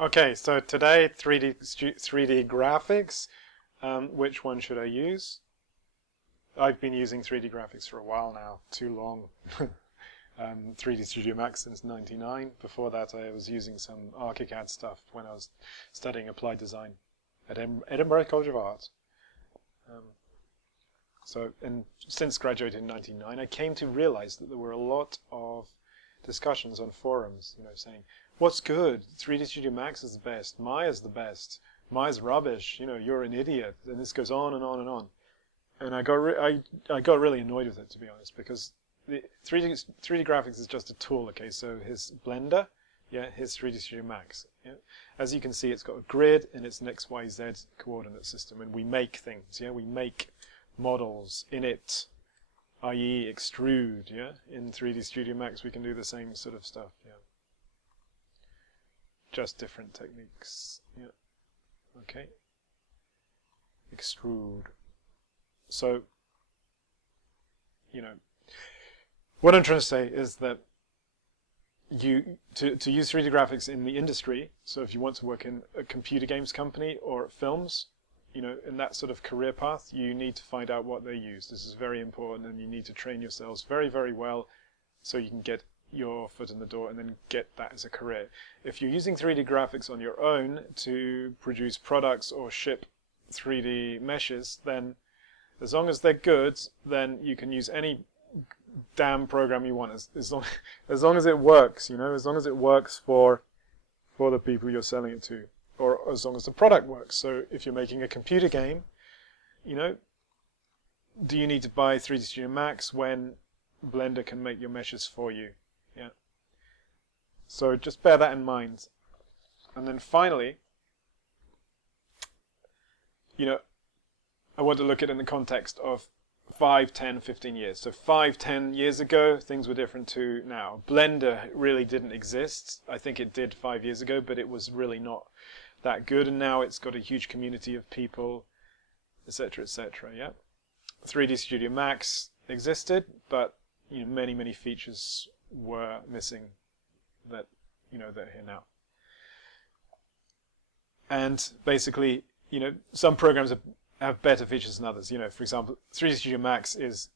Okay, so today 3D graphics. Which one should I use? I've been using 3D graphics for a while now, too long. 3D Studio Max since '99. Before that, I was using some ArchiCAD stuff when I was studying applied design at Edinburgh College of Art. And since graduating in '99, I came to realize that there were a lot of discussions on forums, saying, "What's good? 3D Studio Max is the best. Maya's the best. Maya's rubbish. You're an idiot." And this goes on and on and on. And I got really annoyed with it, to be honest, because the 3D graphics is just a tool. Okay, so his Blender, his 3D Studio Max. Yeah. As you can see, it's got a grid and it's an XYZ coordinate system, and we make things. We make models in it, i.e. extrude. In 3D Studio Max, we can do the same sort of stuff. Just different techniques. Okay. Extrude. So, what I'm trying to say is that to use 3D graphics in the industry, so if you want to work in a computer games company or films, in that sort of career path, you need to find out what they use. This is very important, and you need to train yourselves very, very well so you can get your foot in the door and then get that as a career. If you're using 3D graphics on your own to produce products or ship 3D meshes, then as long as they're good, then you can use any damn program you want, as long as it works, as long as it works for the people you're selling it to, or as long as the product works. So if you're making a computer game, do you need to buy 3D Studio Max when Blender can make your meshes for you? So just bear that in mind. And then finally, I want to look at it in the context of 5, 10, 15 years. So 5, 10 years ago, things were different to now. Blender really didn't exist. I think it did 5 years ago, but it was really not that good. And now it's got a huge community of people, etc., etc. 3D Studio Max existed, but many, many features were missing that they're here now. And basically, some programs have better features than others. For example, 3D Studio Max is,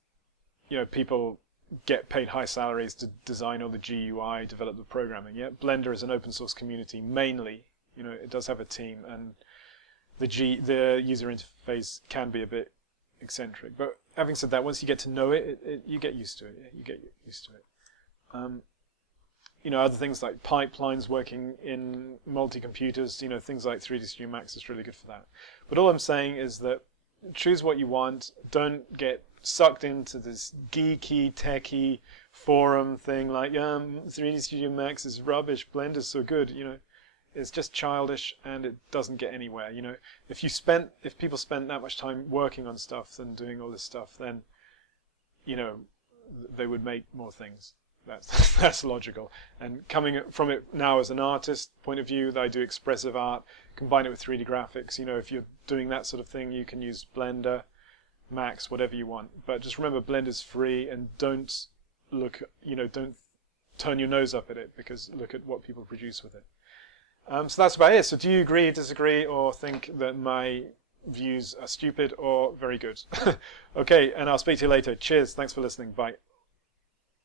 people get paid high salaries to design all the GUI, develop the programming. Blender is an open source community mainly. It does have a team, and the user interface can be a bit eccentric. But having said that, once you get to know it, you get used to it. You get used to it. Other things like pipelines working in multi-computers, things like 3D Studio Max is really good for that. But all I'm saying is that choose what you want. Don't get sucked into this geeky, techie forum thing like 3D Studio Max is rubbish, Blender's so good. It's just childish and it doesn't get anywhere. If people spent that much time working on stuff and doing all this stuff, then they would make more things. That's logical. And coming from it now as an artist point of view, that I do expressive art, combine it with 3D graphics. If you're doing that sort of thing, you can use Blender, Max, whatever you want. But just remember, Blender's free, and don't turn your nose up at it, because look at what people produce with it. So that's about it. So do you agree, disagree, or think that my views are stupid or very good? Okay, and I'll speak to you later. Cheers. Thanks for listening. Bye.